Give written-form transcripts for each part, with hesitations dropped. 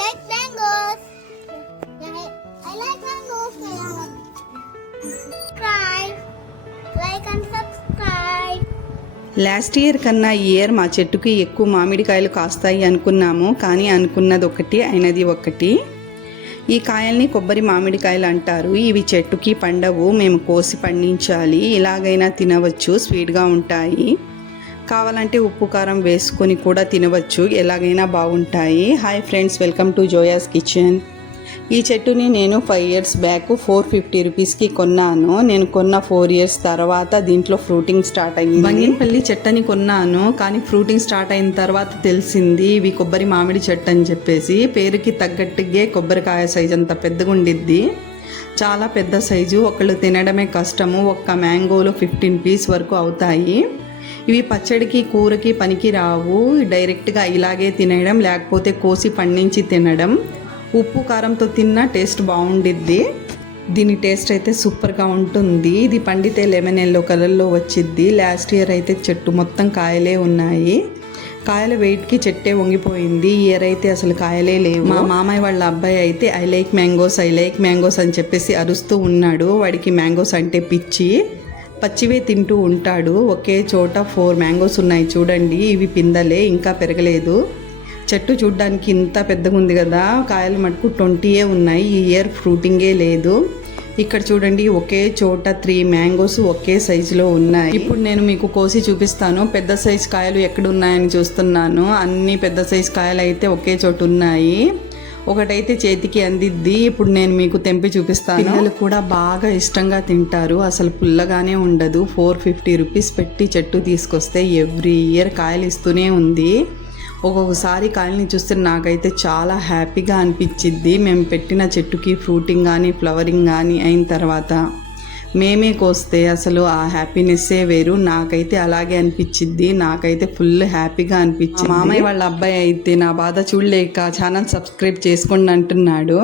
like mangoes. I like mangoes. Subscribe, like and subscribe. Last year కన్నా ఈ year మా చెట్టుకి ఎక్కువ మామిడికాయలు కాస్తాయి అనుకున్నాము, కానీ అనుకున్నది ఒకటి అయినది ఒకటి. ఈ కాయల్ని కొబ్బరి మామిడికాయలు అంటారు. ఇవి చెట్టుకి పండవు, మేము కోసి పండించాలి. ఇలాగైనా తినవచ్చు, స్వీట్గా ఉంటాయి. కావాలంటే ఉప్పు కారం వేసుకొని కూడా తినవచ్చు, ఎలాగైనా బాగుంటాయి. Hi friends, welcome to Joya's kitchen. ఈ చెట్టుని నేను 5 years బ్యాక్ 450 రూపీస్కి కొన్నాను. నేను కొన్న 4 years తర్వాత దీంట్లో ఫ్రూటింగ్ స్టార్ట్ అయ్యింది. బంగినపల్లి చెట్టని కొన్నాను, కానీ ఫ్రూటింగ్ స్టార్ట్ అయిన తర్వాత తెలిసింది ఇవి కొబ్బరి మామిడి చెట్టు అని చెప్పేసి. పేరుకి తగ్గట్టుగా కొబ్బరికాయ సైజు అంత పెద్దగా ఉండిద్ది, చాలా పెద్ద సైజు. ఒకళ్ళు తినడమే కష్టము. ఒక్క మ్యాంగోలో 15 పీస్ వరకు అవుతాయి. ఇవి పచ్చడికి కూరకి పనికి రావు. డైరెక్ట్గా ఇలాగే తినేయడం, లేకపోతే కోసి పండించి తినడం. ఉప్పు కారంతో తిన్న టేస్ట్ బాగుండిద్ది. దీని టేస్ట్ అయితే సూపర్గా ఉంటుంది. ఇది పండితే లెమన్ ఎల్లో కలర్లో వచ్చిద్ది. లాస్ట్ ఇయర్ అయితే చెట్టు మొత్తం కాయలే ఉన్నాయి. కాయల వెయిట్కి చెట్టే వంగిపోయింది. ఈ ఇయర్ అయితే అసలు కాయలే లేవు. మా మామయ్య వాళ్ళ అబ్బాయి అయితే ఐ లైక్ మ్యాంగోస్ అని చెప్పేసి అరుస్తూ ఉన్నాడు. వాడికి మ్యాంగోస్ అంటే పిచ్చి, పచ్చివే తింటూ ఉంటాడు. ఒకే చోట 4 మ్యాంగోస్ ఉన్నాయి చూడండి. ఇవి పిందలే, ఇంకా పెరగలేదు. చెట్టు చూడ్డానికి ఇంత పెద్దగా ఉంది కదా, కాయలు మటుకు 20 ఉన్నాయి. ఈ ఇయర్ ఫ్రూటింగే లేదు. ఇక్కడ చూడండి, ఒకే చోట 3 మ్యాంగోస్ ఒకే సైజులో ఉన్నాయి. ఇప్పుడు నేను మీకు కోసి చూపిస్తాను. పెద్ద సైజు కాయలు ఎక్కడ ఉన్నాయని చూస్తున్నాను. అన్ని పెద్ద సైజు కాయలు అయితే ఒకే చోట ఉన్నాయి. ఒకటైతే చేతికి అందిద్ది. ఇప్పుడు నేను మీకు తెంపి చూపిస్తాను. పిల్లలు కూడా బాగా ఇష్టంగా తింటారు. అసలు పుల్లగానే ఉండదు. 450 రూపీస్ పెట్టి చెట్టు తీసుకొస్తే ఎవ్రీ ఇయర్ కాయలు ఇస్తూనే ఉంది. ఒక్కొక్కసారి కాయల్ని చూస్తే నాకైతే చాలా హ్యాపీగా అనిపించిద్ది. మేము పెట్టిన చెట్టుకి ఫ్రూటింగ్ కానీ ఫ్లవరింగ్ కానీ అయిన తర్వాత మేమే కోస్తే అసలు ఆ హ్యాపీనెస్సే వేరు. నాకైతే అలాగే అనిపించిద్ది. నాకైతే ఫుల్ హ్యాపీగా అనిపించింది. మామయ్య వాళ్ళ అబ్బాయి అయితే నా బాధ చూడలేక ఛానల్ సబ్స్క్రైబ్ చేసుకోండి అంటున్నాడు.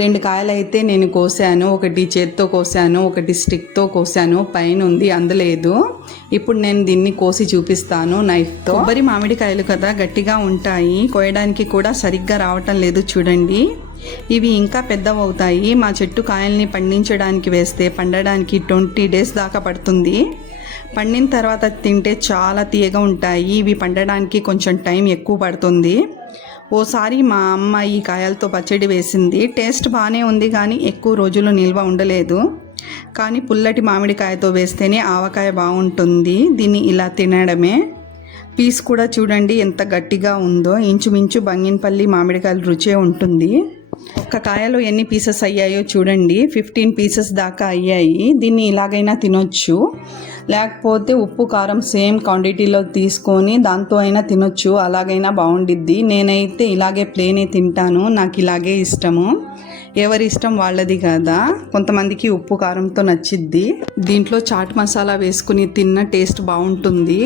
2 కాయలు అయితే నేను కోసాను. ఒకటి చేత్తో కోసాను, ఒకటి స్టిక్తో కోసాను. పైన ఉంది, అందలేదు. ఇప్పుడు నేను దీన్ని కోసి చూపిస్తాను నైఫ్తో. కొబ్బరి మామిడికాయలు కదా, గట్టిగా ఉంటాయి. కోయడానికి కూడా సరిగ్గా రావటం లేదు చూడండి. ఇవి ఇంకా పెద్దవవుతాయి. మా చెట్టు కాయల్ని పండించడానికి వేస్తే పండడానికి 20 days దాకా పడుతుంది. పండిన తర్వాత తింటే చాలా తీయగా ఉంటాయి. ఇవి పండడానికి కొంచెం టైం ఎక్కువ పడుతుంది. ఓసారి మా అమ్మ ఈ కాయలతో పచ్చడి వేసింది. టేస్ట్ బాగానే ఉంది, కానీ ఎక్కువ రోజులు నిల్వ ఉండలేదు. కానీ పుల్లటి మామిడికాయతో వేస్తేనే ఆవకాయ బాగుంటుంది. దీన్ని ఇలా తినడమే. పీస్ కూడా చూడండి ఎంత గట్టిగా ఉందో. ఇంచుమించు బంగినపల్లి మామిడికాయలు రుచే ఉంటుంది. ఒక్క కాయలో ఎన్ని పీసెస్ అయ్యాయో చూడండి. 15 పీసెస్ దాకా అయ్యాయి. దీన్ని ఇలాగైనా తినొచ్చు, లేకపోతే ఉప్పు కారం సేమ్ క్వాంటిటీలో తీసుకొని దాంతో అయినా తినొచ్చు. అలాగైనా బాగుండిద్ది. నేనైతే ఇలాగే ప్లేనే తింటాను, నాకు ఇలాగే ఇష్టము. ఎవరి ఇష్టం వాళ్ళది కదా. కొంతమందికి ఉప్పు కారంతో నచ్చిద్ది. దీంట్లో చాట్ మసాలా వేసుకుని తిన్న టేస్ట్ బాగుంటుంది.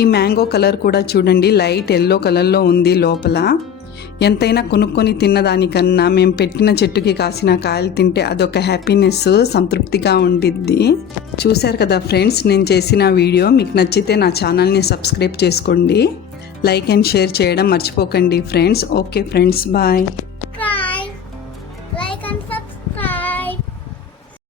ఈ మ్యాంగో కలర్ కూడా చూడండి, లైట్ ఎల్లో కలర్లో ఉంది లోపల. ఎంతైనా కొనుక్కొని తిన్నదానికన్నా మేము పెట్టిన చెట్టుకి కాసిన కాయలు తింటే అదొక హ్యాపీనెస్, సంతృప్తిగా ఉండిద్ది. చూశారు కదా ఫ్రెండ్స్, నేను చేసిన వీడియో మీకు నచ్చితే నా ఛానల్ని సబ్స్క్రైబ్ చేసుకోండి. లైక్ అండ్ షేర్ చేయడం మర్చిపోకండి ఫ్రెండ్స్. Okay friends, bye.